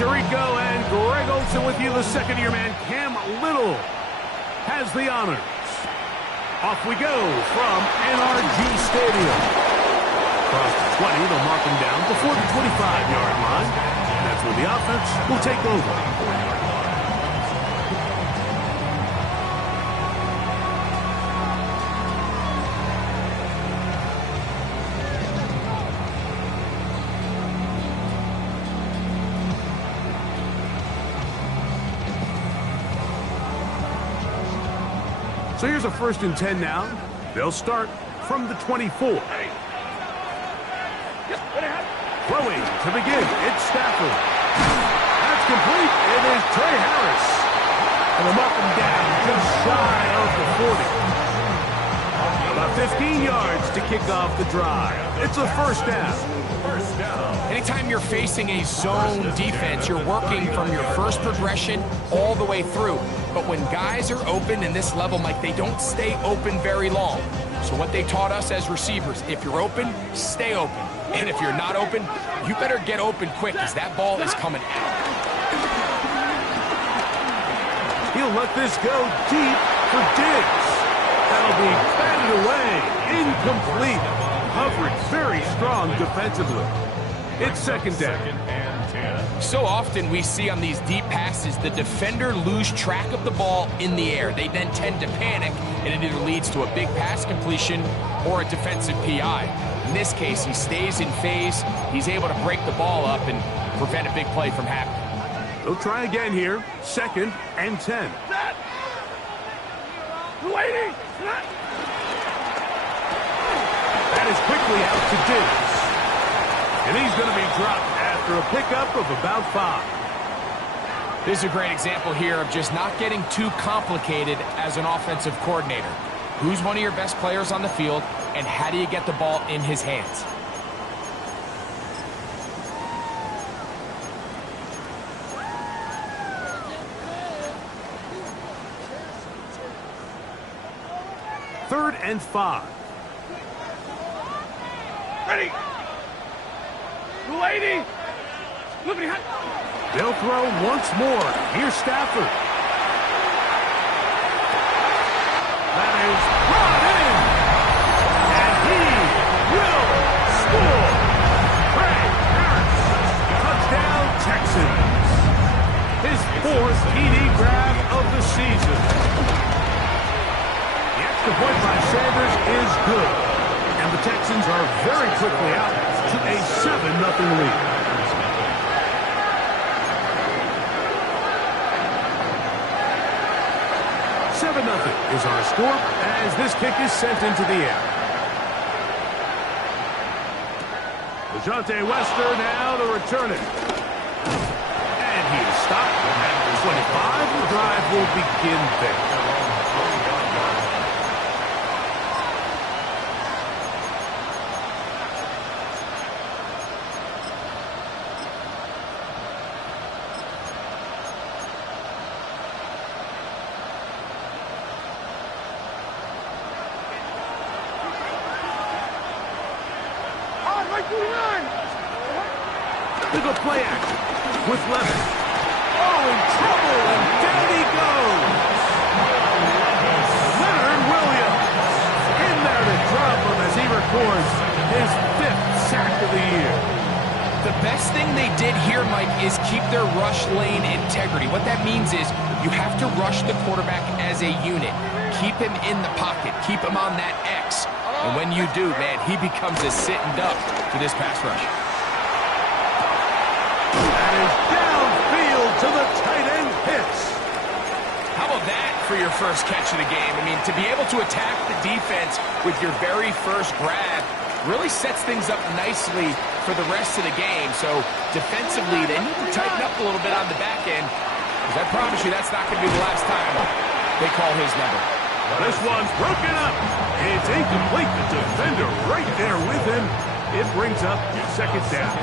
Tirico and Greg Olson with you. The second-year man, Cam Little, has the honors. Off we go from NRG Stadium. Across the 20, they'll mark him down before the 25-yard line. And that's when the offense will take over. So here's a 1st and 10 now. They'll start from the 24. Throwing to begin, it's Stafford. That's complete. It is Trey Harris. And they'll mark him down just shy of the 40. About 15 yards to kick off the drive. It's a 1st down. Anytime you're facing a zone defense, you're working from your first progression all the way through. But when guys are open in this level, Mike, they don't stay open very long. So what they taught us as receivers, if you're open, stay open. And if you're not open, you better get open quick because that ball is coming out. He'll let this go deep for Diggs. That'll be batted away. Incomplete. Hovering very strong defensively. It's 2nd down. So often we see on these deep passes, the defender lose track of the ball in the air. They then tend to panic, and it either leads to a big pass completion or a defensive PI. In this case, he stays in phase. He's able to break the ball up and prevent a big play from happening. They'll try again here. 2nd and 10. That is quickly out to Diggs. And he's going to be dropped after a pickup of about 5. This is a great example here of just not getting too complicated as an offensive coordinator. Who's one of your best players on the field, and how do you get the ball in his hands? Third and 5. Ready. Lady. They'll throw once more. Here's Stafford. That is brought in. And he will score. Trey Harris. Touchdown, Texans. His 4th TD grab of the season. The extra point by Sanders is good. And the Texans are very quickly out to a 7-0 lead. 7-0 is our score as this kick is sent into the air. DeJounte Wester now to return it. And he is stopped at the 25. The drive will begin there. Look at play action with Levis. Oh, in trouble, and down he goes. Leonard Williams in there to drop him as he records his 5th sack of the year. The best thing they did here, Mike, is keep their rush lane integrity. What that means is you have to rush the quarterback as a unit. Keep him in the pocket. Keep him on that X. And when you do, man, he becomes a sitting duck to this pass rush. That is downfield to the tight end hits. How about that for your first catch of the game? I mean, to be able to attack the defense with your very first grab really sets things up nicely for the rest of the game. So defensively, they need to tighten up a little bit on the back end. Because I promise you that's not going to be the last time they call his number. This one's broken up. It's incomplete. The defender right there with him. It brings up 2nd down.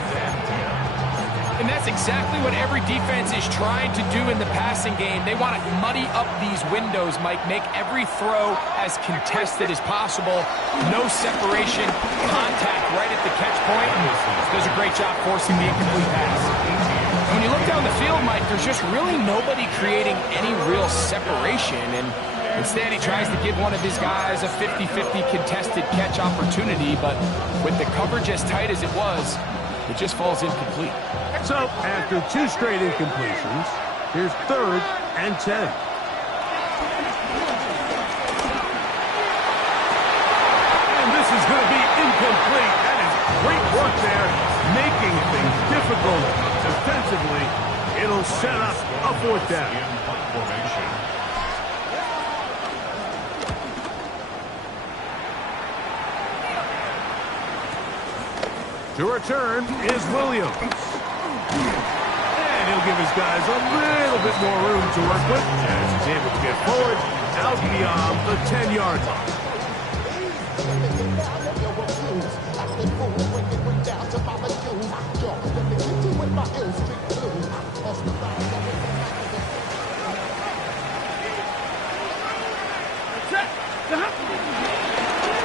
And that's exactly what every defense is trying to do in the passing game. They want to muddy up these windows, Mike, make every throw as contested as possible. No separation, contact right at the catch point. Does a great job forcing the incomplete pass. When you look down the field, Mike, there's just really nobody creating any real separation, and instead he tries to give one of his guys a 50-50 contested catch opportunity, but with the coverage as tight as it was, it just falls incomplete. So, after 2 straight incompletions, here's 3rd and 10. And this is going to be incomplete. That is great work there, making things difficult defensively. It'll set up a 4th down. To return is Williams. And he'll give his guys a little bit more room to work with as he's able to get forward out beyond the 10-yard line.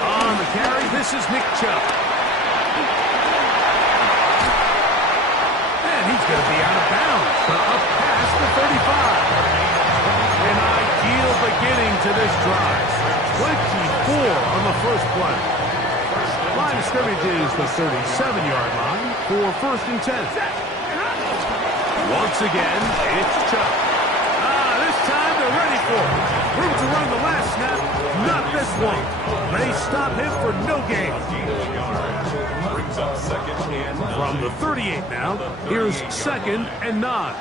On the carry, this is Nick Chubb. And he's going to be out of bounds, up past the 35. An ideal beginning to this drive. 24 on the first play. Line of scrimmage is the 37-yard line for 1st and 10. Once again, it's Chubb. This time they're ready for it. Room to run the last snap, not this one. They stop him for no gain. From the 38 now, here's 2nd and 9.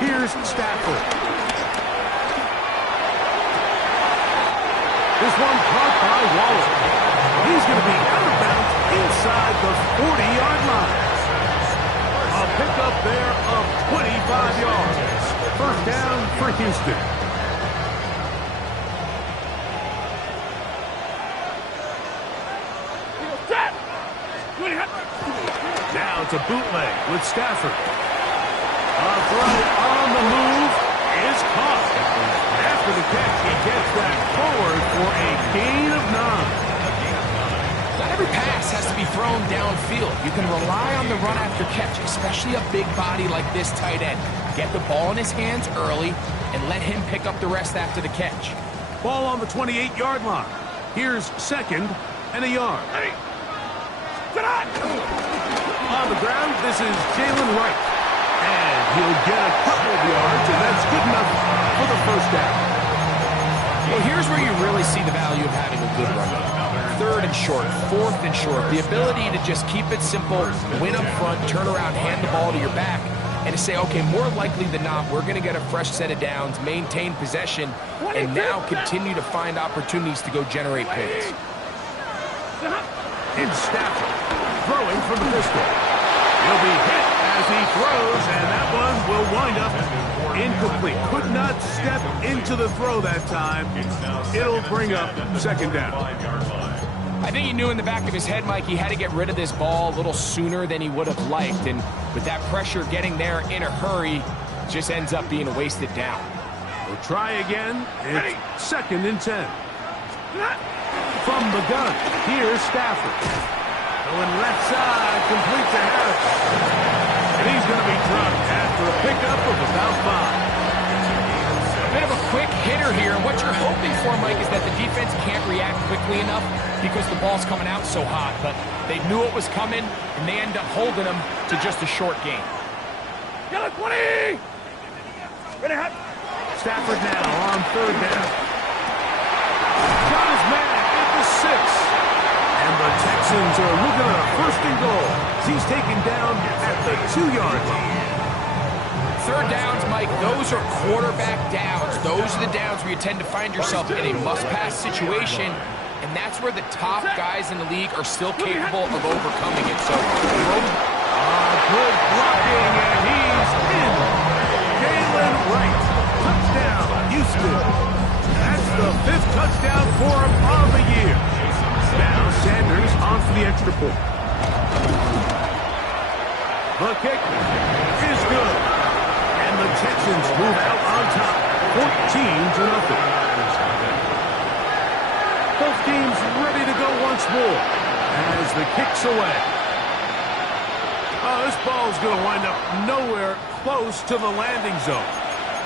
Here's Stafford. This one caught by Waller. He's going to be out of bounds inside the 40-yard line. A pickup there of 25 yards. 1st down for Houston. Now it's a bootleg with Stafford. A throw on the move is caught. After the catch, he gets that forward for a gain of 9. Not every pass has to be thrown downfield. You can rely on the run after catch, especially a big body like this tight end. Get the ball in his hands early and let him pick up the rest after the catch. Ball on the 28-yard line. Here's 2nd and a yard. On the ground, this is Jalen Wright. And he'll get a couple of yards, and that's good enough for the 1st down. Well, here's where you really see the value of having a good run game. 3rd and short, 4th and short. The ability to just keep it simple, win up front, turn around, hand the ball to your back, and to say, okay, more likely than not, we're going to get a fresh set of downs, maintain possession, and now continue to find opportunities to go generate points. It's Stafford throwing from the pistol. He'll be hit as he throws, and that one will wind up incomplete. Could not step into the throw that time. It'll bring up 2nd down. I think he knew in the back of his head, Mike, he had to get rid of this ball a little sooner than he would have liked. And with that pressure getting there in a hurry, just ends up being a wasted down. We'll try again. It's 2nd and 10. From the gun, here's Stafford. Going left side, complete to Harris. And he's going to be dropped after a pickup of about 5. A bit of a quick hitter here. What you're hoping for, Mike, is that the defense can't react quickly enough because the ball's coming out so hot. But they knew it was coming, and they end up holding them to just a short gain. Yellow 20! Stafford now on 3rd down. Got his man at the 6. And the Texans are looking at a 1st and goal. He's taken down at the 2-yard line. 3rd downs, Mike, those are quarterback downs. Those are the downs where you tend to find yourself in a must-pass situation, and that's where the top guys in the league are still capable of overcoming it. So, good blocking, and he's in. Jalen Wright, touchdown, Houston. That's the 5th touchdown for him on the year. Now Sanders on for the extra point. The kick is good. And the Texans move out on top, 14-0. Both teams ready to go once more as the kick's away. A Oh, this ball is going to wind up nowhere close to the landing zone.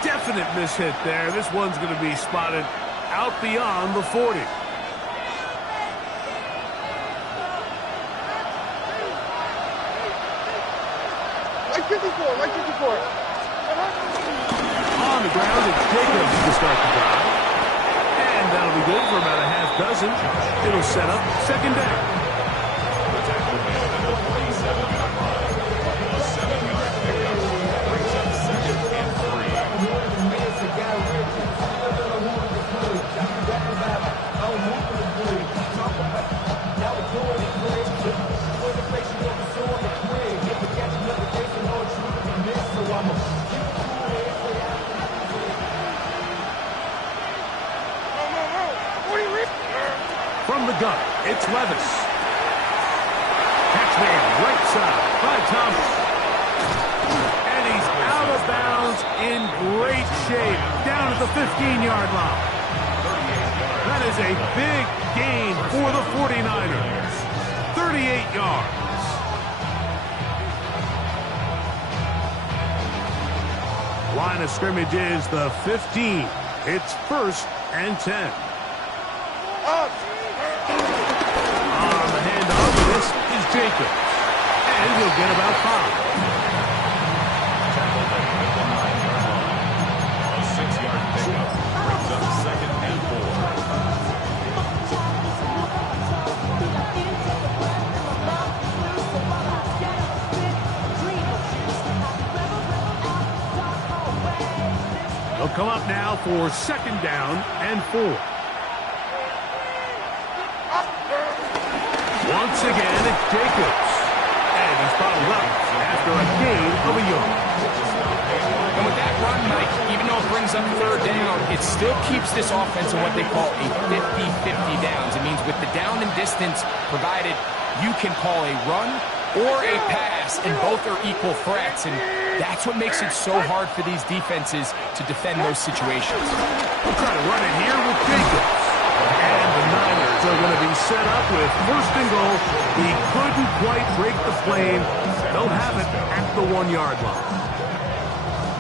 Definite mishit there. This one's going to be spotted out beyond the 40. Like 54, like 54. On the ground, it's Jacobs to start the drive. And that'll be good for about a half dozen. It'll set up second down. The tackle made at the 27-yard line. A 7-yard pickup brings up second and 3. From the gun, it's Levis. Catch made right side by Thomas. And he's out of bounds in great shape down at the 15-yard line. That is a big gain for the 49ers. 38 yards. Line of scrimmage is the 15. It's 1st and 10. On the handoff, this is Jacobs. And he'll get about 5. Tackle made at the 9-yard line. A 6-yard pickup brings up second and 4. They'll come up now for 2nd down and 4. Once again, it's Jacobs. And he's bottled up after a gain of a yard. And with that run, Mike, even though it brings up 3rd down, it still keeps this offense in what they call a 50-50 downs. It means with the down and distance provided, you can call a run or a pass, and both are equal threats. And that's what makes it so hard for these defenses to defend those situations. We'll try to run it here with Jacobs. And the Niners are going to be set up with 1st and goal. He couldn't quite break the plane. They'll have it at the 1-yard line.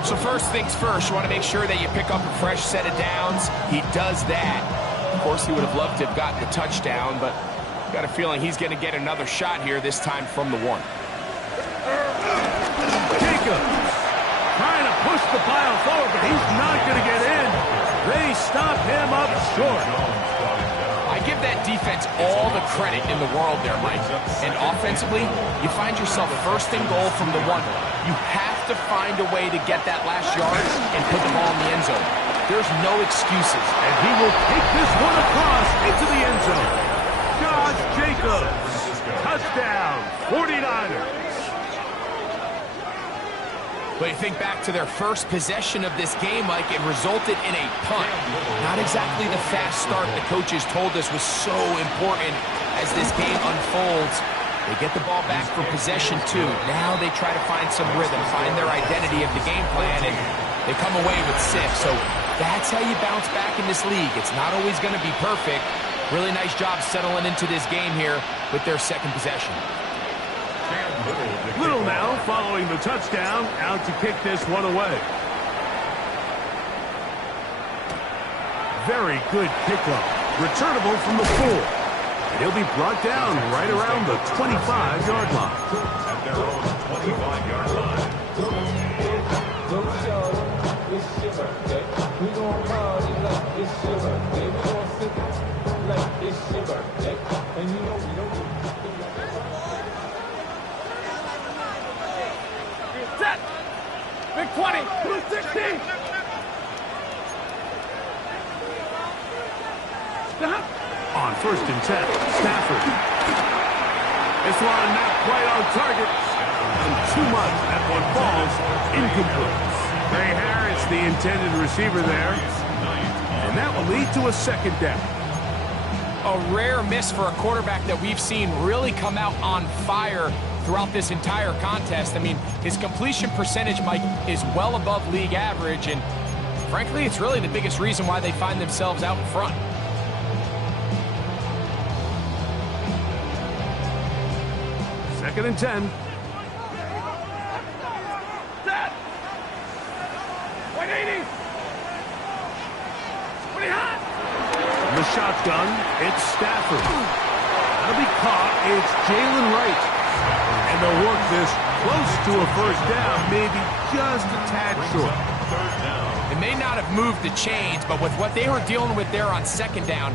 So first things first, you want to make sure that you pick up a fresh set of downs. He does that. Of course, he would have loved to have gotten the touchdown, but got a feeling he's going to get another shot here, this time from the 1. Jacobs trying to push the pile forward, but he's not going to get in. They stop him up short. I give that defense all the credit in the world there, Mike. And offensively, you find yourself 1st and goal from the 1. You have to find a way to get that last yard and put the ball in the end zone. There's no excuses. And he will take this one across into the end zone. Josh Jacobs. Touchdown, 49ers. But you think back to their first possession of this game, Mike, it resulted in a punt. Not exactly the fast start the coaches told us was so important as this game unfolds. They get the ball back for possession 2. Now they try to find some rhythm, find their identity of the game plan, and they come away with 6. So that's how you bounce back in this league. It's not always going to be perfect. Really nice job settling into this game here with their 2nd possession. Little now following the touchdown, out to kick this one away. Very good kickoff. Returnable from the 4. And he'll be brought down right around the 25-yard line. At their own 25-yard line. Set. Big 20. 16. On 1st and 10, Stafford. This one not quite on target. And too much. That one falls incomplete. Ray Harris, the intended receiver there. And that will lead to a 2nd down. A rare miss for a quarterback that we've seen really come out on fire throughout this entire contest. I mean, his completion percentage, Mike, is well above league average, and frankly, it's really the biggest reason why they find themselves out in front. Second and 10. shotgun. It's Stafford. That'll be caught. It's Jalen Wright. And they'll work this close to a first down, maybe just a tad short. It may not have moved the chains, but with what they were dealing with there on second down,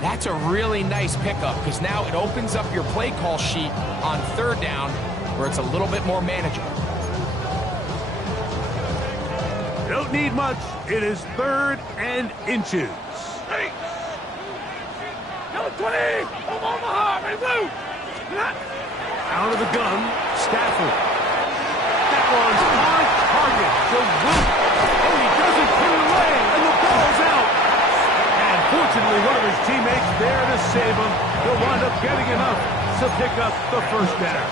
that's a really nice pickup because now it opens up your play call sheet on third down where it's a little bit more manageable. Don't need much. It is 3rd and inches. Ready. Number 20. Omaha. Ready, blue. Out of the gun, Stafford. That one's on target. So Luke. Oh, he doesn't put it away, and the ball's out. And fortunately, one of his teammates there to save him. He'll wind up getting enough to pick up the first down.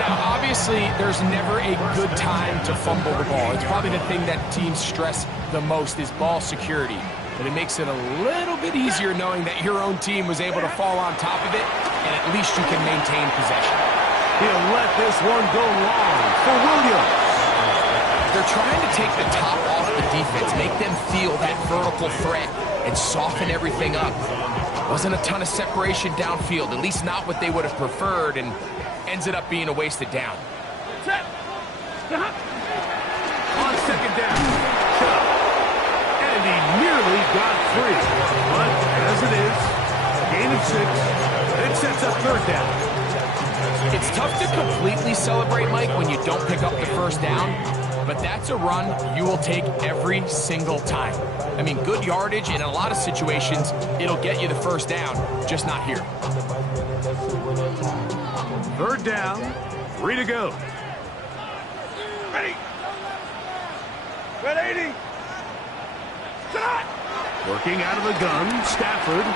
Now, obviously, there's never a good time to fumble the ball. It's probably the thing that teams stress the most is ball security. But it makes it a little bit easier knowing that your own team was able to fall on top of it, and at least you can maintain possession. He'll let this one go long for Williams. They're trying to take the top off the defense, make them feel that vertical threat, and soften everything up. Wasn't a ton of separation downfield, at least not what they would have preferred, and ends it up being a wasted down. Set. On second down, Chubb. And he nearly got free. But as it is, gain of 6, it sets up third down. It's tough to completely celebrate, Mike, when you don't pick up the first down, but that's a run you will take every single time. I mean, good yardage, and in a lot of situations, it'll get you the first down, just not here. Third down, 3 to go. Ready. Red 80. Shot. Working out of the gun, Stafford.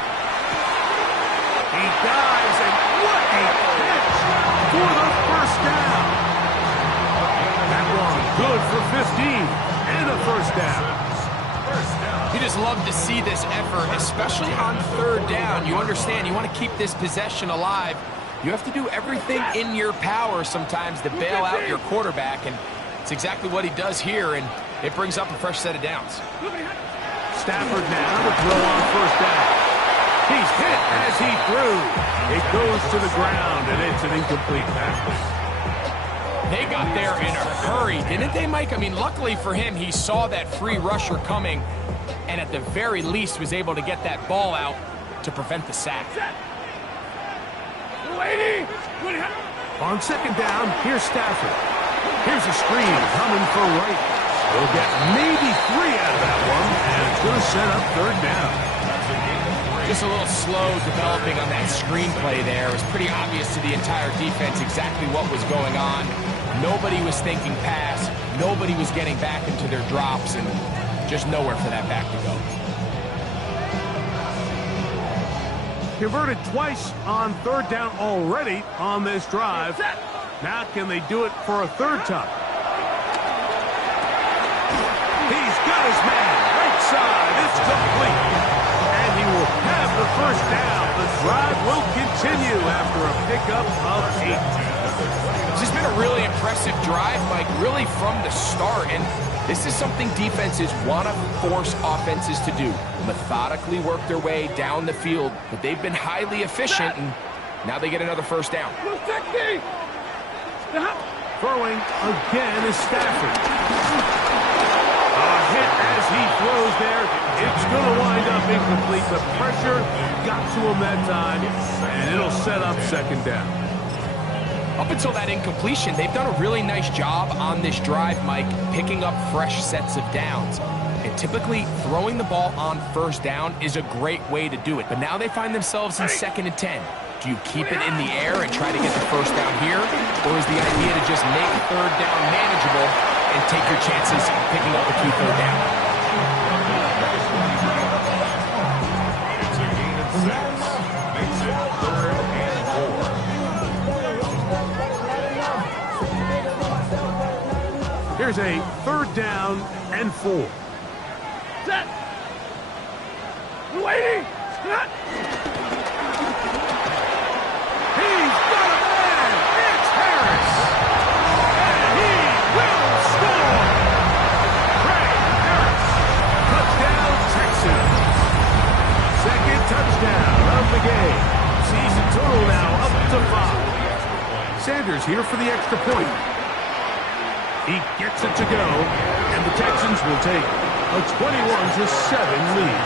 He dives, and what a catch for the first down. That one good for 15 and a first down. You just love to see this effort, especially on third down. You understand, you want to keep this possession alive. You have to do everything in your power sometimes to bail out your quarterback, and it's exactly what he does here, and it brings up a fresh set of downs. Stafford now to throw on first down. He's hit as he threw. It goes to the ground, and it's an incomplete pass. They got there in a hurry, didn't they, Mike? I mean, luckily for him, he saw that free rusher coming, and at the very least was able to get that ball out to prevent the sack. On second down, here's Stafford. Here's a screen coming for Wright. He'll get maybe 3 out of that one, and it's going to set up third down. Just a little slow developing on that screenplay there. It was pretty obvious to the entire defense exactly what was going on. Nobody was thinking pass. Nobody was getting back into their drops, and just nowhere for that back to go. Converted twice on third down already on this drive. Now can they do it for a third time? He's got his man. Right side. It's complete. And he will have the first down. The drive will continue after a pickup of 8. This has been a really impressive drive, Mike, really from the start. And this is something defenses want to force offenses to do. Methodically work their way down the field. But they've been highly efficient, and now they get another first down. Throwing again is Stafford. A hit as he throws there. It's going to wind up incomplete. The pressure got to him that time, and it'll set up second down. Up until that incompletion, they've done a really nice job on this drive, Mike, picking up fresh sets of downs. And typically, throwing the ball on first down is a great way to do it. But now they find themselves in 2nd and 10. Do you keep it in the air and try to get the first down here? Or is the idea to just make third down manageable and take your chances picking up a key third down? It's a gain of 6. Makes it 3rd and 4. Here's a third down and 4. Set. Waiting. Set. He's got a man. It's Harris. And he will score. Craig Harris. Touchdown, Texans. is here for the extra point. He gets it to go, and the Texans will take a 21-7 lead.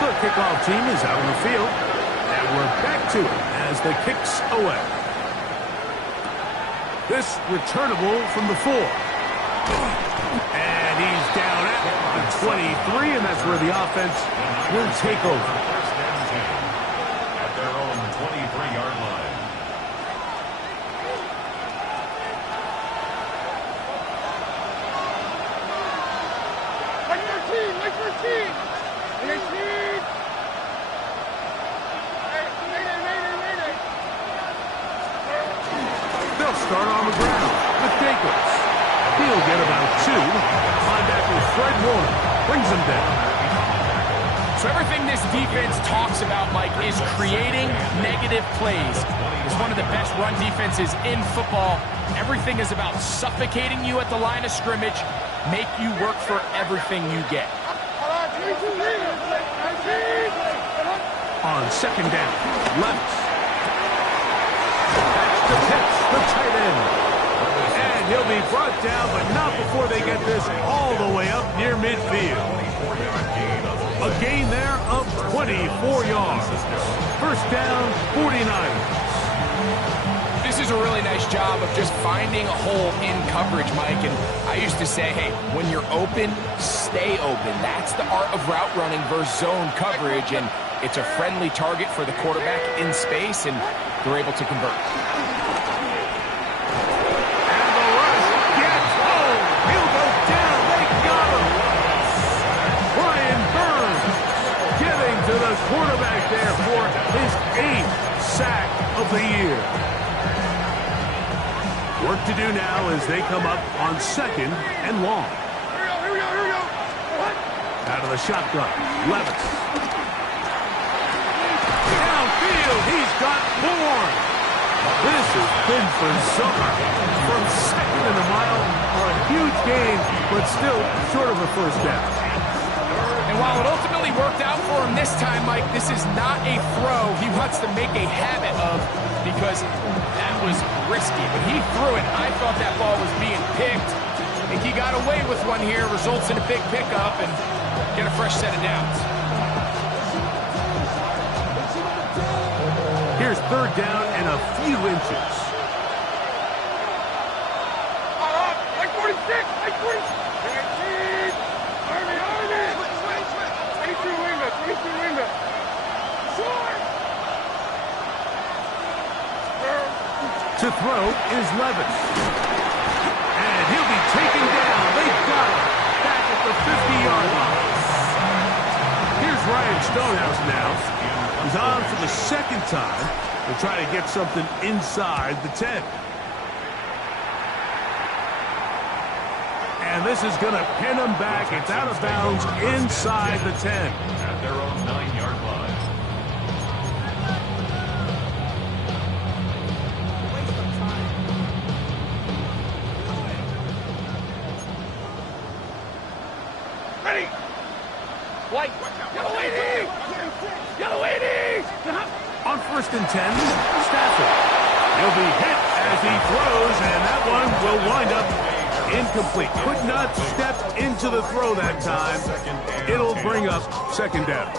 The kickoff team is out on the field, and we're back to it as the kicks away. This returnable from the 4. And he's down at the 23, and that's where the offense will take over. First down 10 at their own 23-yard line. Like 13! 18! They'll start on the ground with Jacobs. He'll get about 2. Linebacker Fred Warner brings him down. So everything this defense talks about, Mike, is creating negative plays. It's one of the best run defenses in football. Everything is about suffocating you at the line of scrimmage, make you work for everything you get. On second down, Levis. That's the pitch, the tight end. And he'll be brought down, but not before they get this all the way up near midfield. A gain there of 24 yards. First down, 49. This is a really nice job of just finding a hole in coverage, Mike. And I used to say, hey, when you're open, stay open. That's the art of route running versus zone coverage. And it's a friendly target for the quarterback in space, and they're able to convert. And the rush gets home. He'll go down. They got him. Brian Burns getting to the quarterback there for his 8th sack of the year. Work to do now as they come up on second and long. Here we go. What? Out of the shotgun, Levis. Downfield, he's got Bourne. This has been for summer. From second and a mile, a huge gain, but still short of a first down. And while it ultimately worked out for him this time, Mike, this is not a throw he wants to make a habit of, because that was risky. But he threw it. I thought that ball was being picked. I think he got away with one here, results in a big pickup, and get a fresh set of downs. Here's third down and a few inches. Like 46! Like 46! 19! Army! 22 wingback! Short! To throw is Levis. And he'll be taken down. They got him back at the 50-yard line. Here's Ryan Stonehouse now. He's on for the second time to try to get something inside the 10. And this is going to pin him back. It's out of bounds inside the 10. At their own 9-yard line. Ready! White! Yellow 80! On first and 10, Stafford. He'll be hit as he throws, and that one will wind up incomplete. Could not step into the throw that time. It'll bring up second down.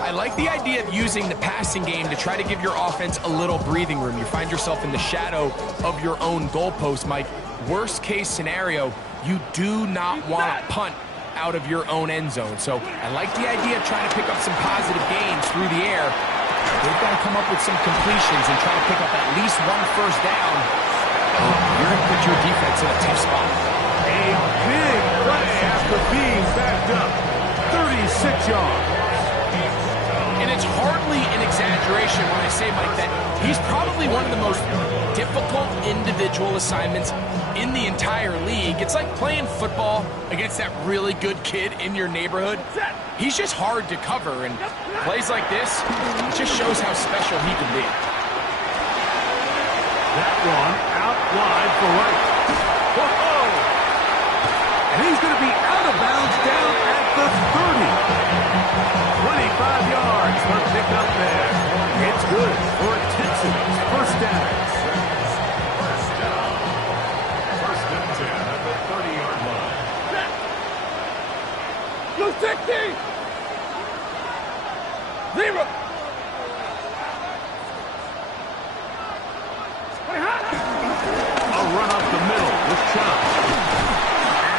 I like the idea of using the passing game to try to give your offense a little breathing room. You find yourself in the shadow of your own goalpost, Mike. Worst case scenario, you do not want to punt out of your own end zone. So I like the idea of trying to pick up some positive gains through the air. They've got to come up with some completions and try to pick up at least one first down. You're going to put your defense in a tough spot. A big play after being backed up. 36 yards. And it's hardly an exaggeration when I say, Mike, that he's probably one of the most difficult individual assignments in the entire league. It's like playing football against that really good kid in your neighborhood. He's just hard to cover, and plays like this, it just shows how special he can be. That one out wide for right. Whoa! And he's going to be out of bounds down at the 30. 25 yards for pickup there. It's good for a 10. chunk.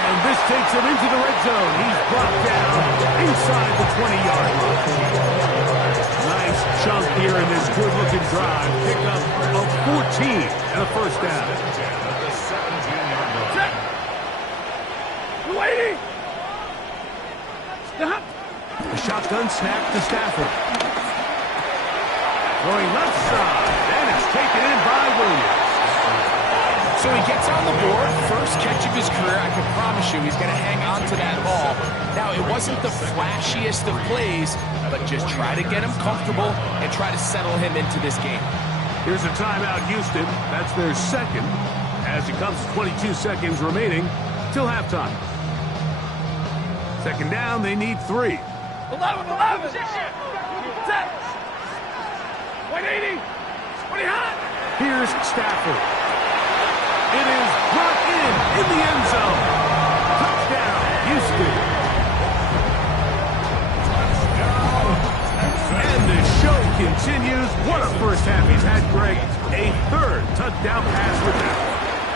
And this takes him into the red zone. He's brought down inside the 20-yard line. Nice chunk here in this good-looking drive. Pick up of 14 and a first down. Check. Waiting. Stop. The shotgun snap to Stafford. Going left side, and it's taken in by Williams. So he gets on the board, first catch of his career. I can promise you he's going to hang on to that ball. Now, it wasn't the flashiest of plays, but just try to get him comfortable and try to settle him into this game. Here's a timeout, Houston. That's their second, as it comes to 22 seconds remaining till halftime. Second down, they need 3. 11. Set. 180. 20 hot. Here's Stafford. It is brought in the end zone. Touchdown, Houston. And the show continues. What a first half he's had, Greg. A third touchdown pass with that.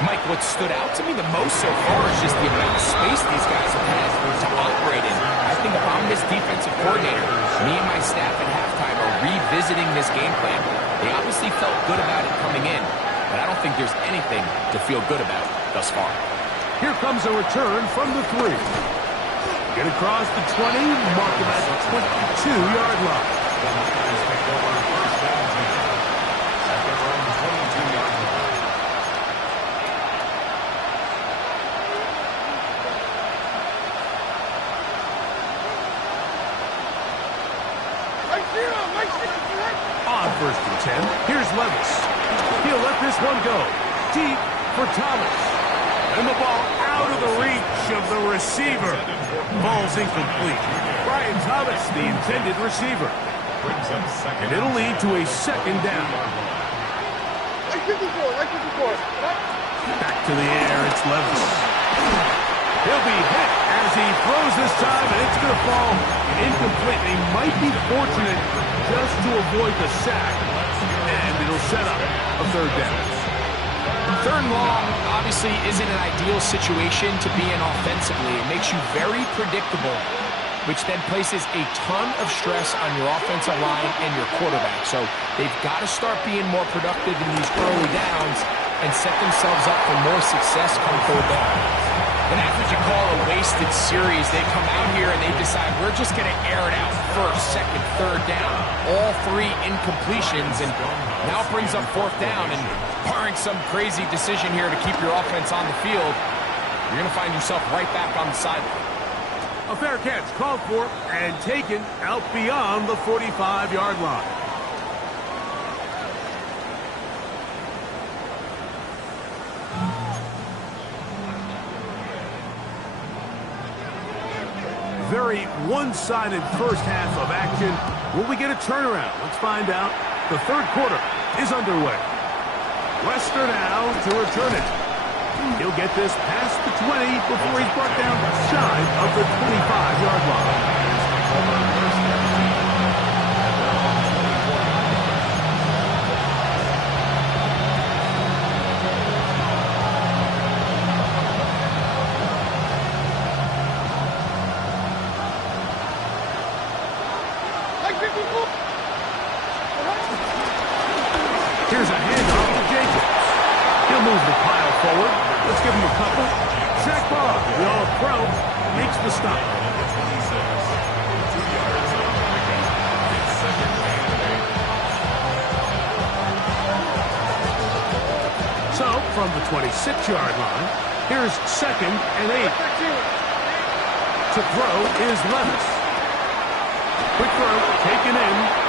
Mike, what stood out to me the most so far is just the amount of space these guys have had to operate in. I think if I'm this defensive coordinator, me and my staff at halftime are revisiting this game plan. They obviously felt good about it coming in, but I don't think there's anything to feel good about thus far. Here comes a return from the 3. Get across the 20, mark him at the 22-yard line. On 1st and 10, here's Levis. He'll let this one go. Deep for Thomas. And the ball out of the reach of the receiver. Ball's incomplete. Brian Thomas, the intended receiver. And it'll lead to a second down. Back to the air, it's Levis. He'll be hit as he throws this time, and it's going to fall incomplete. They might be fortunate just to avoid the sack, and it'll set up a third down. Third and long obviously isn't an ideal situation to be in offensively. It makes you very predictable, which then places a ton of stress on your offensive line and your quarterback. So they've got to start being more productive in these early downs and set themselves up for more success come third down. And that's what you call a wasted series. They come out here and they decide we're just going to air it out first, second, third down. All 3 incompletions, and now it brings up 4th down. And barring some crazy decision here to keep your offense on the field, you're going to find yourself right back on the sideline. A fair catch called for and taken out beyond the 45-yard line. Very one-sided first half of action. Will we get a turnaround? Let's find out. The third quarter is underway. Lester now to return it. He'll get this past the 20 before he's brought down shy of the 25-yard line. Here's a handoff to Jacobs. He'll move the pile forward. Let's give him a couple. Jack Barr, the all-pro, makes the stop. So, from the 26-yard line, here's 2nd and 8. To throw is Levis. Quick throw, taken in.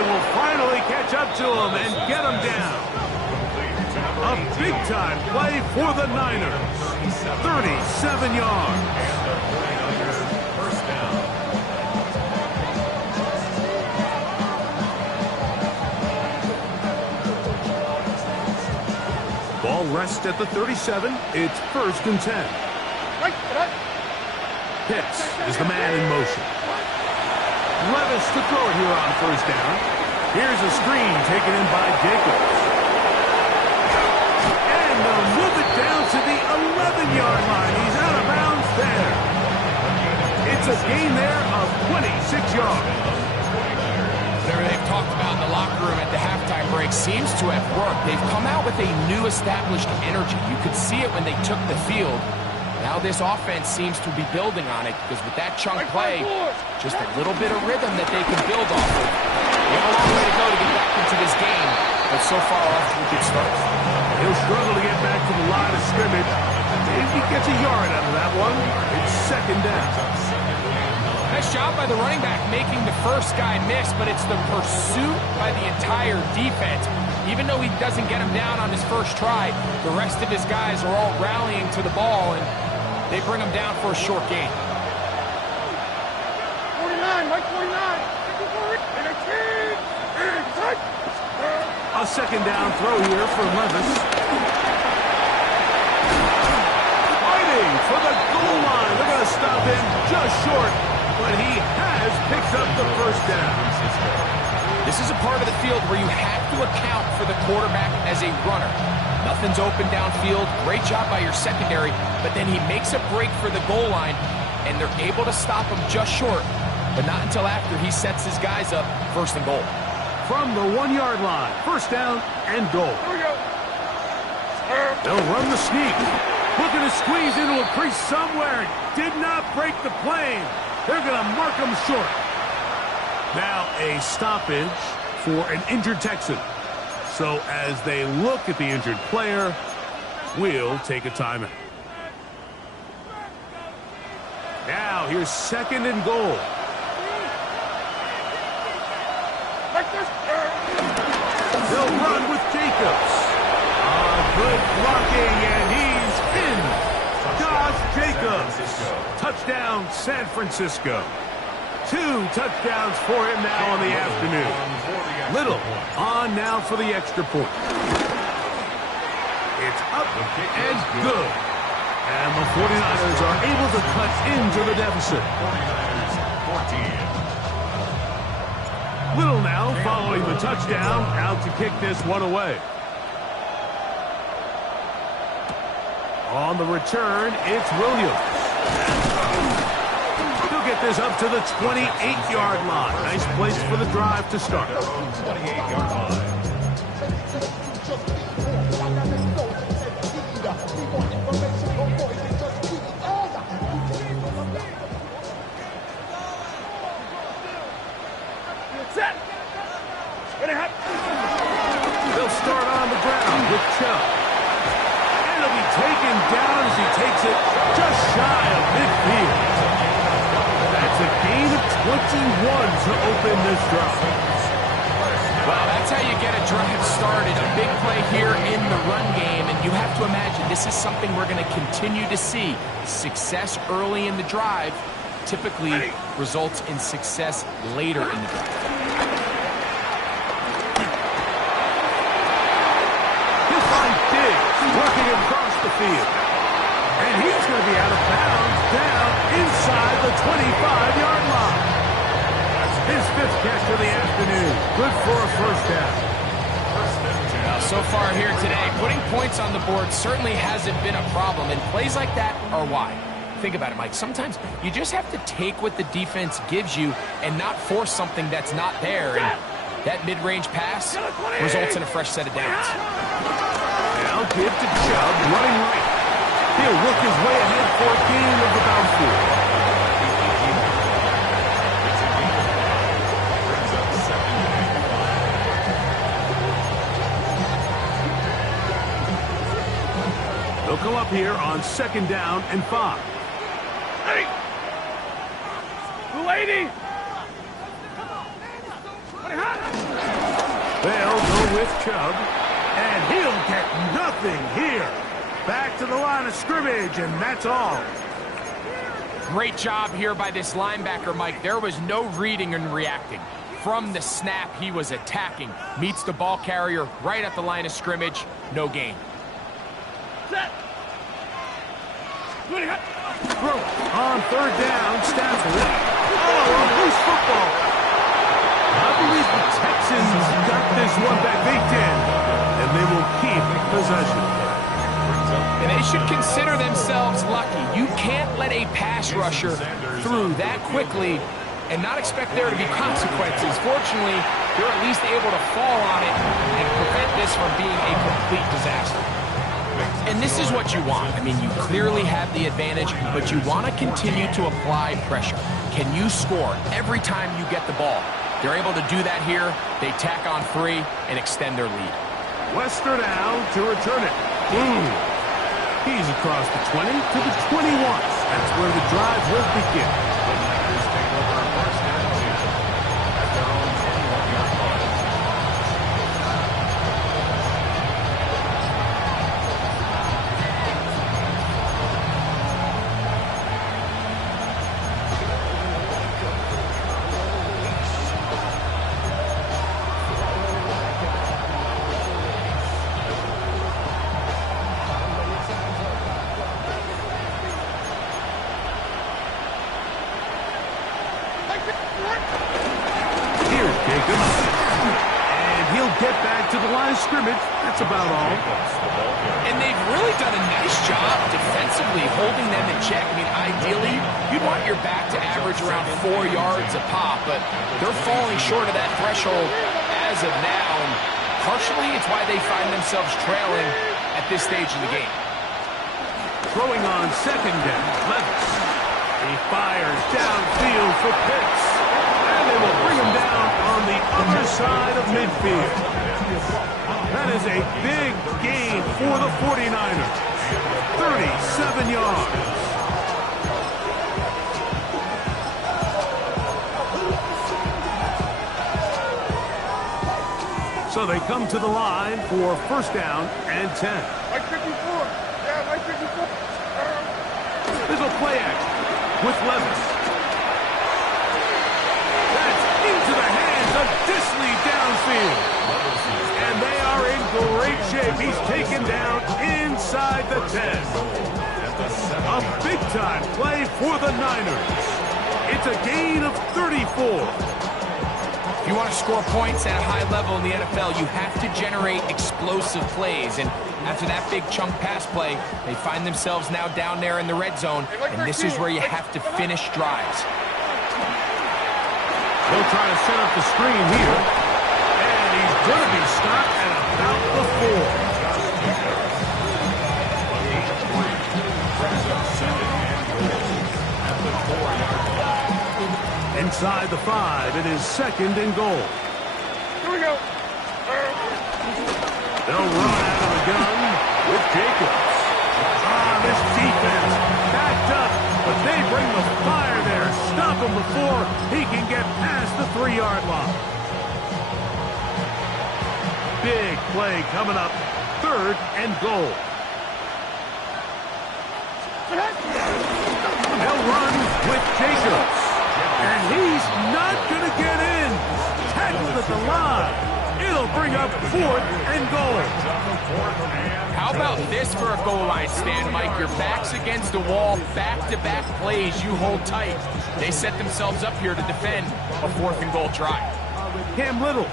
Will finally catch up to him and get him down. A big-time play for the Niners. 37 yards. First down. Ball rests at the 37. It's 1st and 10. Pitts is the man in motion. Levis to throw it here on 1st down. Here's a screen taken in by Jacobs. And It's a gain there of 26 yards. Whatever they've talked about in the locker room at the halftime break seems to have worked. They've come out with a new established energy. You could see it when they took the field. Now this offense seems to be building on it because with that chunk play, just a little bit of rhythm that they can build off of. They have a long way to go to get back into this game, but so far off to a good start. He'll struggle to get back to the line of scrimmage. If he gets a yard out of that one, it's second down. Nice job by the running back making the first guy miss, but it's the pursuit by the entire defense. Even though he doesn't get him down on his first try, the rest of his guys are all rallying to the ball, and they bring him down for a short gain. 49, Mike 49. A second down throw here for Levis. Fighting for the goal line. They're going to stop him just short, but he has picked up the first down. This is a part of the field where you have to account for the quarterback as a runner. Nothing's open downfield. Great job by your secondary, but then he makes a break for the goal line, and they're able to stop him just short, but not until after he sets his guys up first and goal. From the 1-yard line, first down and goal. Here we go. They'll run the sneak. Looking to squeeze into a crease somewhere. Did not break the plane. They're going to mark him short. Now a stoppage for an injured Texan. So as they look at the injured player, we'll take a timeout. Now here's second and goal. They'll run with Jacobs. Good blocking, and he's in. Josh Jacobs. Touchdown, San Francisco. 2 touchdowns for him now on the afternoon. Little on now for the extra point. It's up and good. And the 49ers are able to cut into the deficit. 49ers 14. Little now following the touchdown, out to kick this one away. On the return, it's Williams. He'll get this up to the 28-yard line. Nice place for the drive to start. 28-yard line. Set. Ready, hot. They'll start on the ground with Chubb. And he'll be taken down as he takes it just shy of midfield. That's a gain of 21 to open this drive. Well, that's how you get a drive started. A big play here in the run game, and you have to imagine this is something we're going to continue to see. Success early in the drive typically results in success later in the drive. He'll find Diggs working across the field. And he's going to be out of bounds down inside the 25-yard line. His 5th catch of the afternoon. Good for a first down. Now, so far here today, putting points on the board certainly hasn't been a problem, and plays like that are why. Think about it, Mike. Sometimes you just have to take what the defense gives you and not force something that's not there. And that mid-range pass results in a fresh set of downs. Now give to Chubb, running right. He'll work his way ahead for a gain of about 4. They'll come up here on second down and 5. Ready. 280. Ready, hot. They'll go with Chubb, and he'll get nothing here. Back to the line of scrimmage, and that's all. Great job here by this linebacker, Mike. There was no reading and reacting. From the snap, he was attacking. Meets the ball carrier right at the line of scrimmage. No gain. Set. Ready, hot. On third down, Stafford. Oh, a loose football. I believe the Texans got this one back. They did, and they will keep possession. Brings up And they should consider themselves lucky. You can't let a pass rusher through that quickly and not expect there to be consequences. Fortunately, they're at least able to fall on it and prevent this from being a complete disaster. And this is what you want. I mean, you clearly have the advantage, but you want to continue to apply pressure. Can you score every time you get the ball? They're able to do that here. They tack on 3 and extend their lead. Wester now to return it. He's across the 20 to the 21. That's where the drive will begin. The Niners take over first and 10 at their own 21-yard line. Here's Jacobs. And he'll get back to the line of scrimmage. That's about all. And they've really done a nice job defensively holding them in check. I mean, ideally, you'd want your back to average around 4 yards a pop, but they're falling short of that threshold as of now. And partially, it's why they find themselves trailing at this stage of the game. Throwing on second down, Levis. He fires downfield for Pitts. And they will bring him down on the other side of midfield. That is a big gain for the 49ers. 37 yards. So they come to the line for first down and 10. Like 54. Yeah, like 54. There's a play action with Levis. That's into the hands of Disley downfield. And they are in great shape. He's taken down inside the 10. A big-time play for the Niners. It's a gain of 34. If you want to score points at a high level in the NFL, you have to generate explosive plays. And after that big chunk pass play, they find themselves now down there in the red zone. And this is where you have to finish drives. They'll try to set up the screen here. And he's going to be stopped at about the 4. Inside the 5, it is second and goal. Here we go. They'll run out of the gun with Jacobs. This defense backed up, but they bring the fire there. Stop him before he can get past the 3-yard line. Big play coming up. Third and goal. They'll run with Jacobs. And he's not going to get in. Tackled at the line. It'll bring up fourth and goal. How about this for a goal line stand, Mike? Your back's against the wall, back-to-back plays you hold tight. They set themselves up here to defend a fourth and goal try. Cam Little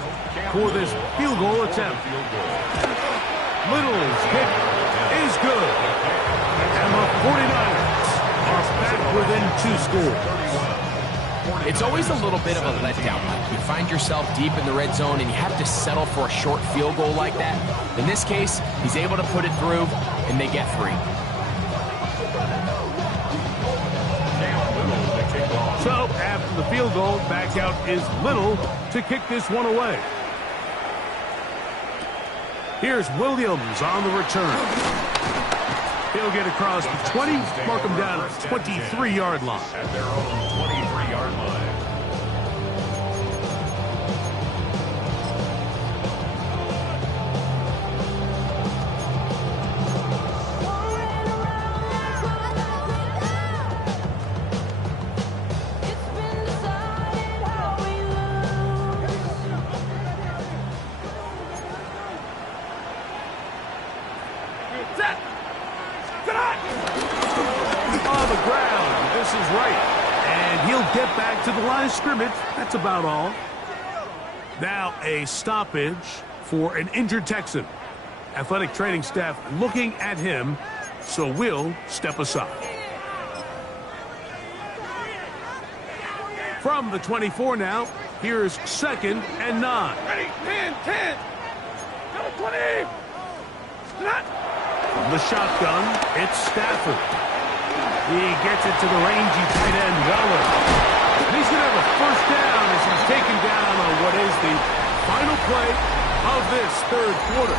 for this field goal attempt. Little's kick is good. And the 49ers are back within 2 scores. It's always a little bit of a letdown, Mike. You find yourself deep in the red zone and you have to settle for a short field goal like that. In this case, he's able to put it through and they get 3. So after the field goal, back out is Little to kick this one away. Here's Williams on the return. He'll get across the 20, mark him down at the 23-yard line. At their own 23-yard line. Set. On the ground, this is right. And he'll get back to the line of scrimmage. That's about all. Now a stoppage for an injured Texan. Athletic training staff looking at him. so we'll step aside. From the 24 now, here's 2nd and 9. Ready, 10. Number 20. Not. From the shotgun, it's Stafford. He gets it to the rangy tight end, Waller. He's going to have a first down as he's taken down on what is the final play of this third quarter.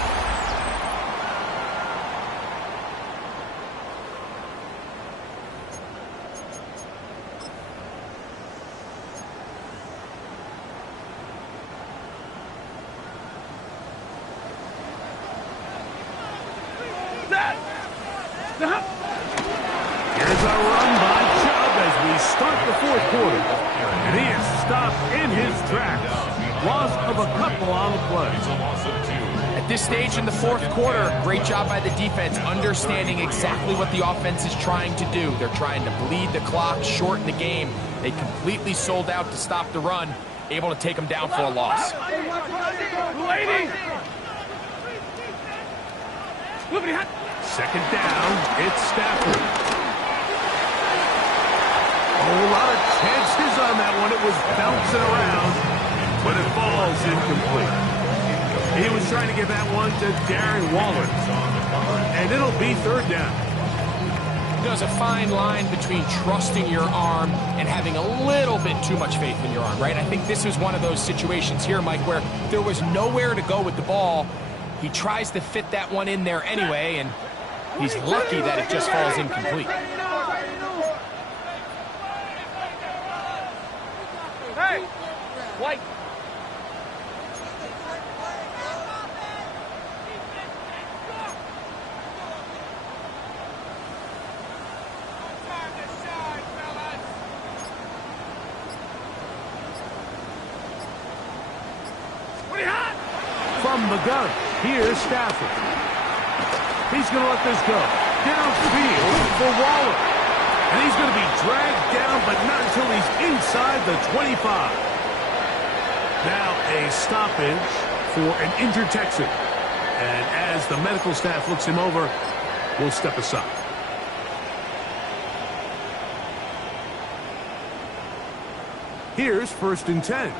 Here's a run by Chubb as we start the fourth quarter. And he is stopped in his tracks. Loss of a couple on the play. At this stage in the fourth quarter, great job by the defense, understanding exactly what the offense is trying to do. They're trying to bleed the clock, shorten the game. They completely sold out to stop the run, able to take them down for a loss. Second down, it's Stafford. A lot of chances on that one. It was bouncing around, but it falls incomplete. He was trying to get that one to Darren Waller, and it'll be third down. There's a fine line between trusting your arm and having a little bit too much faith in your arm, right? I think this is one of those situations here, Mike, where there was nowhere to go with the ball. He tries to fit that one in there anyway, and he's lucky that it just falls incomplete. Hey, White. From the gun, here's Stafford. He's going to let this go. Downfield for Waller. And he's going to be dragged down, but not until he's inside the 25. Now a stoppage for an injured Texan. And as the medical staff looks him over, we'll step aside. Here's 1st and 10.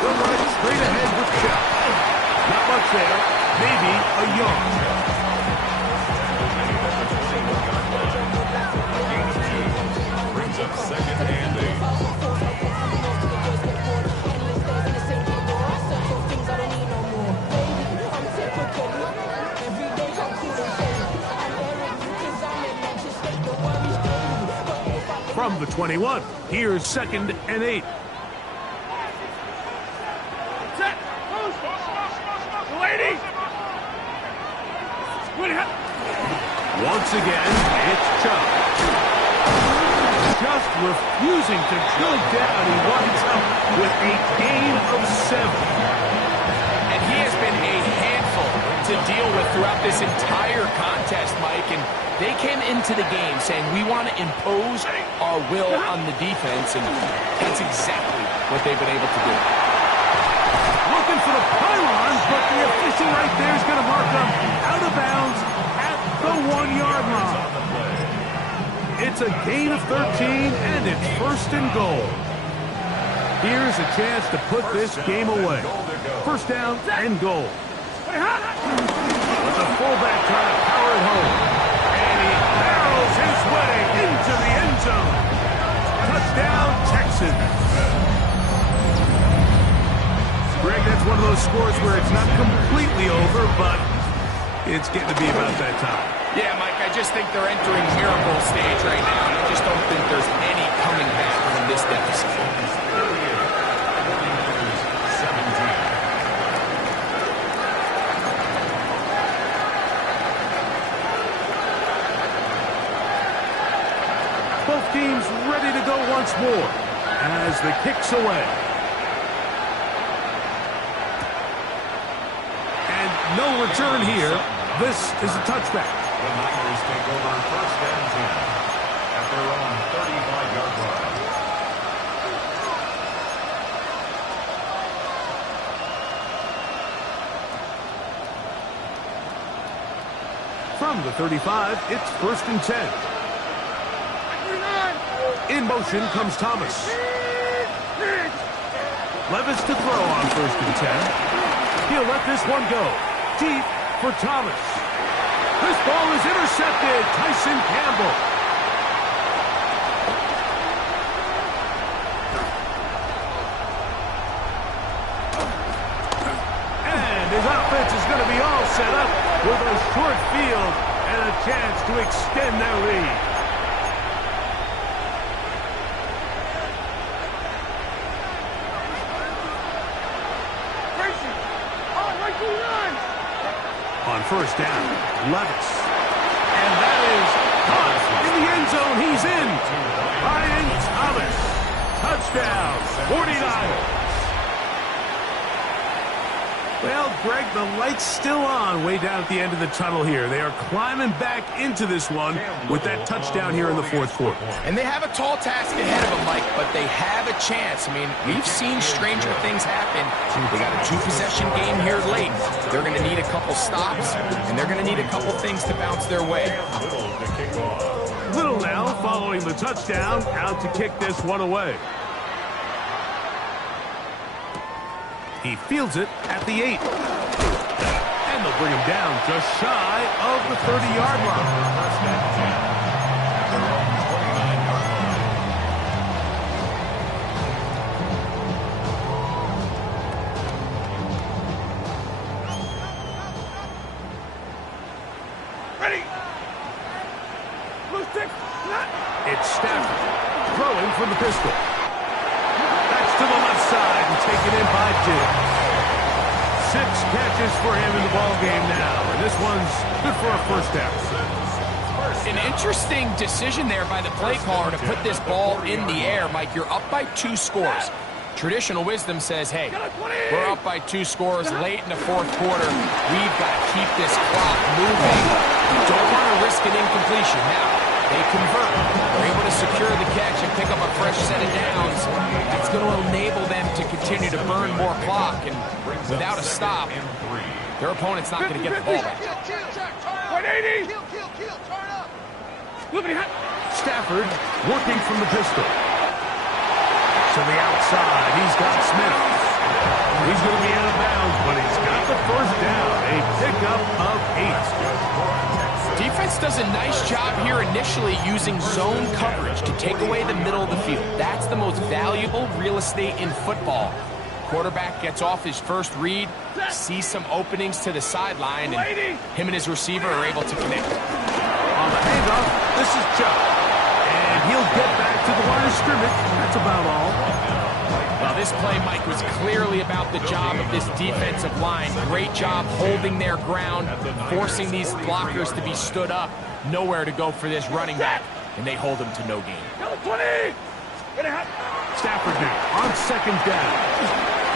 They'll run it straight ahead with Chubb. Not much there. Maybe a yard. Brings up 2nd and 8. From the 21, here's 2nd and 8. Once again, it's Chubb. Just refusing to go down. He winds up with a gain of 7. And he has been a handful to deal with throughout this entire contest, Mike. And they came into the game saying, we want to impose our will on the defense. And that's exactly what they've been able to do. Looking for the pylon, but the official right there is going to mark them out of bounds at the 1-yard line. It's a gain of 13, and it's 1st and goal. Here's a chance to put this game away. 1st down and goal. With the fullback trying to power it home. And he barrels his way into the end zone. Touchdown, Texans. Greg, that's one of those scores where it's not completely over, but it's getting to be about that time. Yeah, Mike, I just think they're entering miracle stage right now, and I just don't think there's any coming back from this deficit. Both teams ready to go once more as the kick's away. No return here. This is a touchback. The Niners take over 1st and 10 at their own 35-yard line. From the 35, it's 1st and 10. In motion comes Thomas. Levis to throw on 1st and 10. He'll let this one go. Deep for Thomas. This ball is intercepted. Tyson Campbell. And his offense is going to be all set up with a short field and a chance to extend their lead. On 1st down, Levis. And that is caught in the end zone. He's in. Ryan Thomas. Touchdown, 49ers. Well, Greg, the light's still on way down at the end of the tunnel here. They are climbing back into this one with that touchdown here in the 4th quarter. And they have a tall task ahead of them, Mike, but they have a chance. I mean, we've seen stranger things happen. They got a 2-possession game here late. They're going to need a couple stops, and they're going to need a couple things to bounce their way. Little now following the touchdown, out to kick this one away. He fields it at the 8. And they'll bring him down just shy of the 30-yard line. First and 10 at their own 29-yard line. Ready. Blue stick. It's Stafford throwing from the pistol. That's to the left side and taken in by Diggs. 6 catches for him in the ball game now, and this one's good for a 1st down. An interesting decision there by the play caller to put this ball in the air. Mike, you're up by 2 scores. Traditional wisdom says, hey, we're up by 2 scores late in the 4th quarter. We've got to keep this clock moving. Don't want to risk an incompletion. Now, they convert. They're able to secure the catch and pick up a fresh set of downs. That's going to enable them to continue to burn more clock. And without a stop, their opponent's not going to get the ball back. 180. Stafford working from the pistol. To the outside, he's got Smith. He's going to be out of bounds, but he's got the 1st down. A pickup of 8. Defense does a nice job here initially using zone coverage to take away the middle of the field. That's the most valuable real estate in football. Quarterback gets off his first read, sees some openings to the sideline, and him and his receiver are able to connect. On the handoff, this is Chuck. And he'll get back to the line of scrimmage. That's about all. Well, this play, Mike, was clearly about the job of this defensive line. Great job holding their ground, forcing these blockers to be stood up. Nowhere to go for this running back, and they hold him to no gain. 20. Stafford now on 2nd down.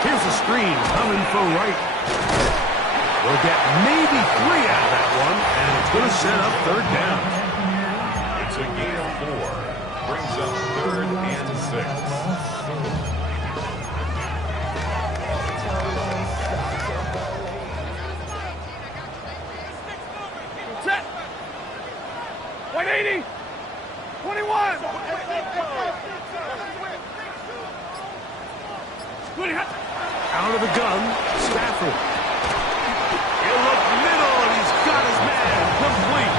Here's a screen coming for right. We'll get maybe 3 out of that one, and it's going to set up 3rd down. It's a gain of 4. Brings up 3rd and 6. Set. 180. 21. Out of the gun, Stafford. He'll look middle, and he's got his man complete.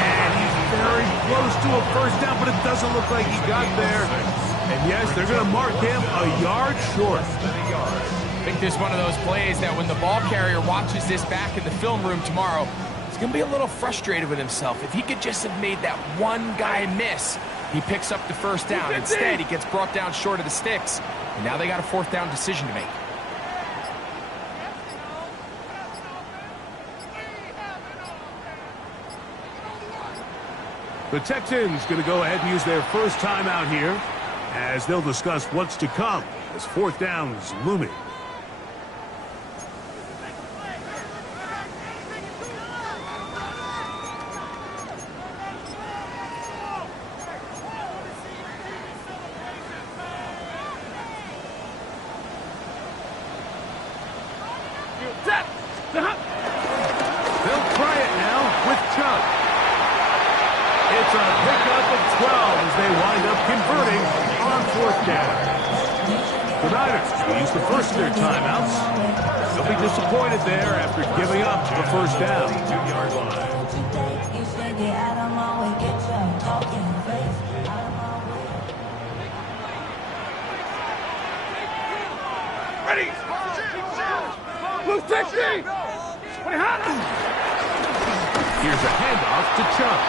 And he's very close to a 1st down, but it doesn't look like he got there. And yes, they're going to mark him a yard short. I think this is one of those plays that when the ball carrier watches this back in the film room tomorrow, he's going to be a little frustrated with himself. If he could just have made that one guy miss, he picks up the 1st down. Instead, he gets brought down short of the sticks. And now they got a 4th down decision to make. The Texans going to go ahead and use their first timeout here as they'll discuss what's to come as 4th down is looming. They'll try it now with Chubb. It's a pickup of 12 as they wind up converting on 4th down. The Niners use the first of their timeouts. They'll be disappointed there after giving up the first down. 2-yard line. Ready. Blue 60. 20 hot. Here's a handoff to Chubb.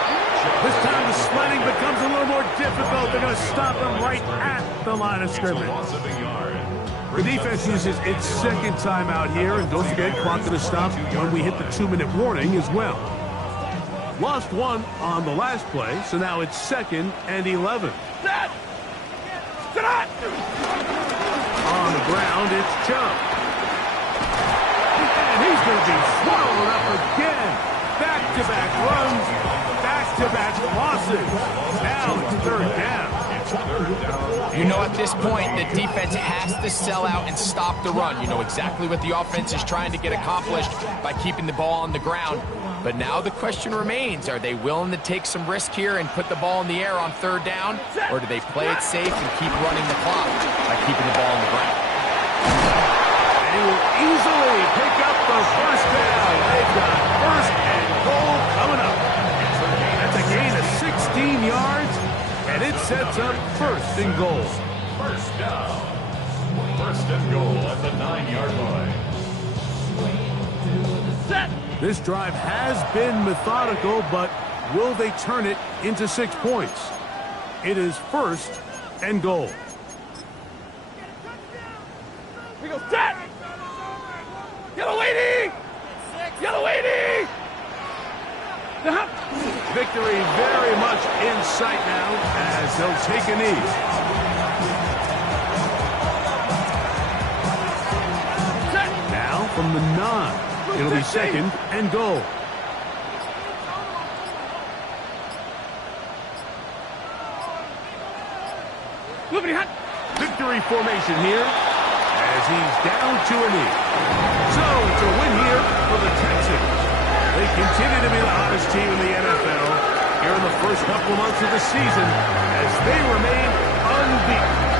This time the sliding becomes a little more difficult. They're going to stop him right at the line of scrimmage. Loss of a yard. The defense uses its second timeout here, and don't forget, clock going to stop when we hit the 2-minute warning as well. Lost one on the last play, so now it's 2nd and 11. Set. Sit on. On the ground, it's Chubb. And he's going to be swallowed up again. Back-to-back runs, back-to-back losses. Now it's 3rd down. You know, at this point, the defense has to sell out and stop the run. You know exactly what the offense is trying to get accomplished by keeping the ball on the ground. But now the question remains, are they willing to take some risk here and put the ball in the air on 3rd down? Or do they play it safe and keep running the clock by keeping the ball on the ground? And he will easily pick up the first down. They've got 1st and goal coming up. That's a gain of 16 yards, and it sets up 1st and goal. First down. 1st and goal at the 9-yard line. Set. This drive has been methodical, but will they turn it into 6 points? It is 1st and goal. We go set. Yellow lady. Yellow lady. Victory very much in sight now as they'll take a knee. Now from the 9. It'll be 2nd and goal. Victory formation here as he's down to a knee. So it's a win here for the Texans. They continue to be the hottest team in the NFL here in the first couple of months of the season as they remain unbeaten.